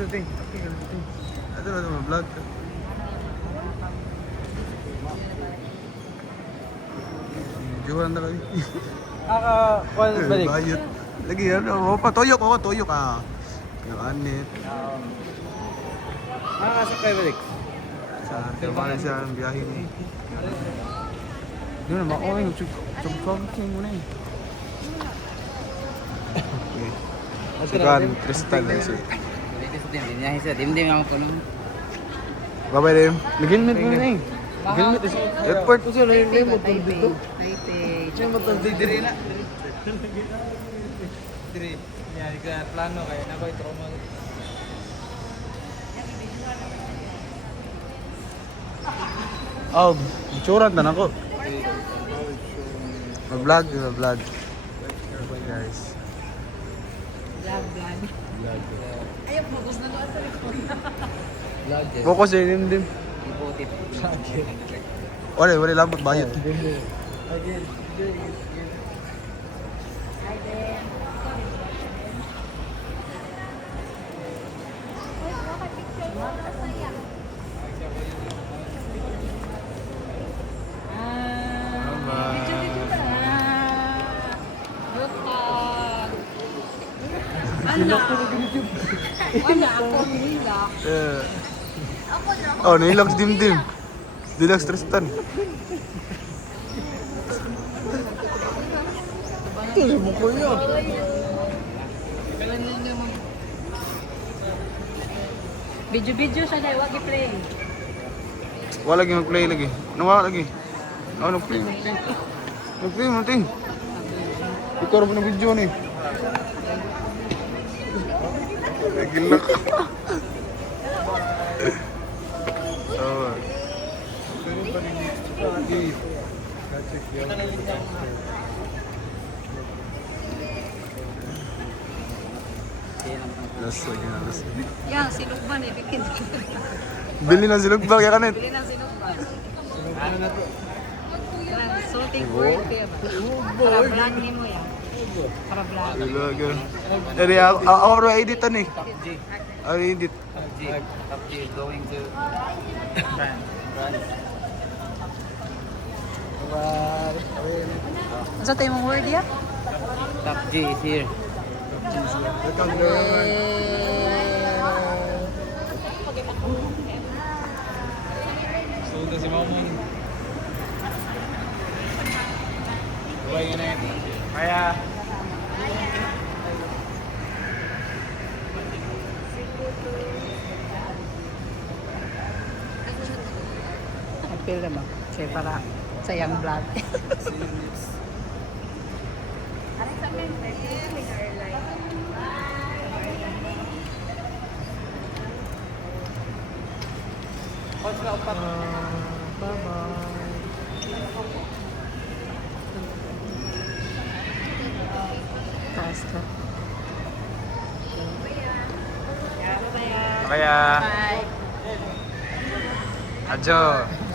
Ito na vlog. Jualan na kami. Balik. Bayot. Lagi ano, tuyok ako, tuyok ah. Anit. Makakasakay balik. Sa Tijuana siya ang biyahe niya. Yun na, makuha yung chug-chug mo na eh. Sikan, Tristan na siya. Dim-dim ako po nung. Bye-bye rin. Nag-helmet mo na eh. Nag-helmet is airport. Kasi na yung limot ko dito. Taipei. May matang diri na. Diri. Yan, ka plano kaya na ko trauma. Oh, itsura na ako. Mag-vlog, mag-vlog. Guys. Vlog. Ayaw, focus na doon sa likod. Focus din din. Iputit. Wala labot bayad. Wala ako nila. Oh, nailang si Dimdim. Dilax Tristan. Ito si Buko yun. Video siya dahil wag i-play. Wala lagi mag-play lagi. Nawala lagi. Oh, nag-play. Nag-play mo, ting. Ikaw rin ng video ni. Gilak. Oh. Alas. Yan, sinugban eh. Bikin. Bili na silog ba kaya kanit? Bili ng sinugban. Salting word kaya ba? Para vlog ni mo yan. Para vlog. Gila. Eri ako ro edit ani. Ako edit. Top G is going to France. Ano tayo mong word yan? Top G is here. So, ito si Mamong. Buhay yun na yun. Kaya, Apil naman. Kaya para sa young vlog. Taas ka. kaya, Bye. adjo.